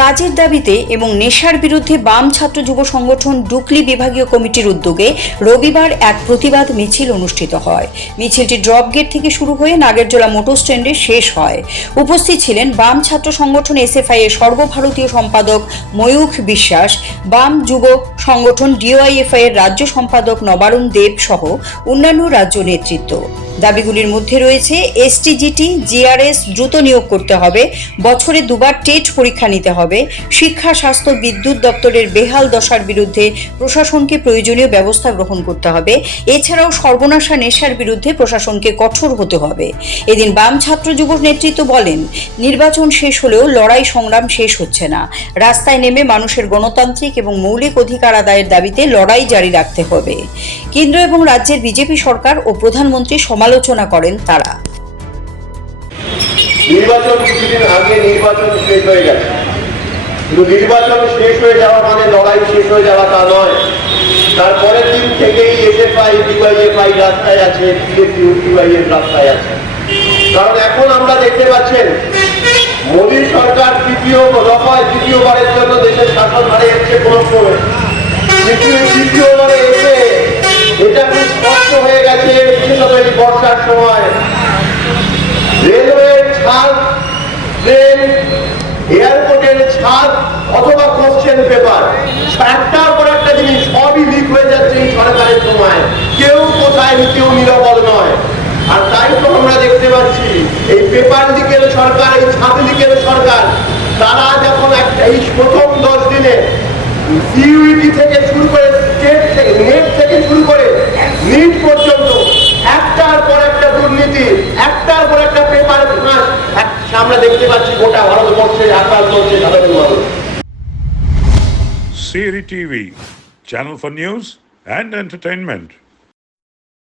কাজের দাবিতে এবং নেশার বিরুদ্ধে বাম ছাত্র যুব সংগঠন ডুকলি বিভাগীয় কমিটির উদ্যোগে রবিবার এক প্রতিবাদ মিছিল অনুষ্ঠিত হয়। মিছিলটি ড্রপ গেট থেকে শুরু হয়ে নাগেরজোলা মোটর স্ট্যান্ডে শেষ হয়। উপস্থিত ছিলেন বাম ছাত্র সংগঠন এসএফআই এর সর্বভারতীয় সম্পাদক ময়ূখ বিশ্বাস, বাম যুব সংগঠন ডিওআইএফআই এর রাজ্য সম্পাদক নবারুণ দেব সহ অন্যান্য রাজ্য নেতৃত্ব। দাবিগুলির মধ্যে রয়েছে এসটিজিটি জিআরএস দ্রুত নিয়োগ করতে হবে, বছরে দুবার টেট পরীক্ষা নিতে হবে, শিক্ষা, স্বাস্থ্য, বিদ্যুৎ দপ্তরের বেহাল দশার বিরুদ্ধে প্রশাসনকে প্রয়োজনীয় ব্যবস্থা গ্রহণ করতে হবে, এছাড়াও সর্বনাশা নেশার বিরুদ্ধে প্রশাসনকে কঠোর হতে হবে। এদিন বাম ছাত্র যুব নেতৃত্ব বলেন, নির্বাচন শেষ হলেও লড়াই সংগ্রাম শেষ হচ্ছে না। রাস্তায় নেমে মানুষের গণতান্ত্রিক এবং মৌলিক অধিকার আদায়ের দাবিতে লড়াই জারি রাখতে হবে। কেন্দ্র এবং রাজ্যের বিজেপি সরকার ও প্রধানমন্ত্রী সমালোচনা করেন তারা। নির্বাচন কিছুদিন আগে নির্বাচন শেষ হয়ে গেছে। কিন্তু নির্বাচন শেষ হয়ে যাওয়া মানে লড়াই শেষ হয়ে যাওয়া তা নয়। দিন থেকেই এসএফআই, ডিওয়াইএফআই রাস্তায় আছে ডিওয়াইএর রাস্তায় আছে। কারণ এখন আমরা দেখতে পাচ্ছেন, মোদী সরকার তৃতীয় দফায় তৃতীয়বারের জন্য দেশের শাসন হারে এসছে কোনো তৃতীয় তৃতীয়বারে এসে এটা খুব স্পষ্ট হয়ে গেছে বিশেষত সময় রেলওয়ের ছাদ ট্রেন, এয়ারপোর্টের ছাদ অথবা কোশ্চেন পেপার, একটার পর একটা জিনিস সবই লিক হয়ে যাচ্ছে এই সরকারের সময়। কেউ কোথায় কেউ নিরাপদ নয়। আর তাই তো আমরা দেখতে পাচ্ছি, এই পেপার লিকের সরকার, এই ছাদ লিকের সরকার, তারা যখন একটা, এই প্রথম দশ দিনে সিইউটি থেকে শুরু করে போச்சு தலைவன்மார் சிரி TV channel for news and entertainment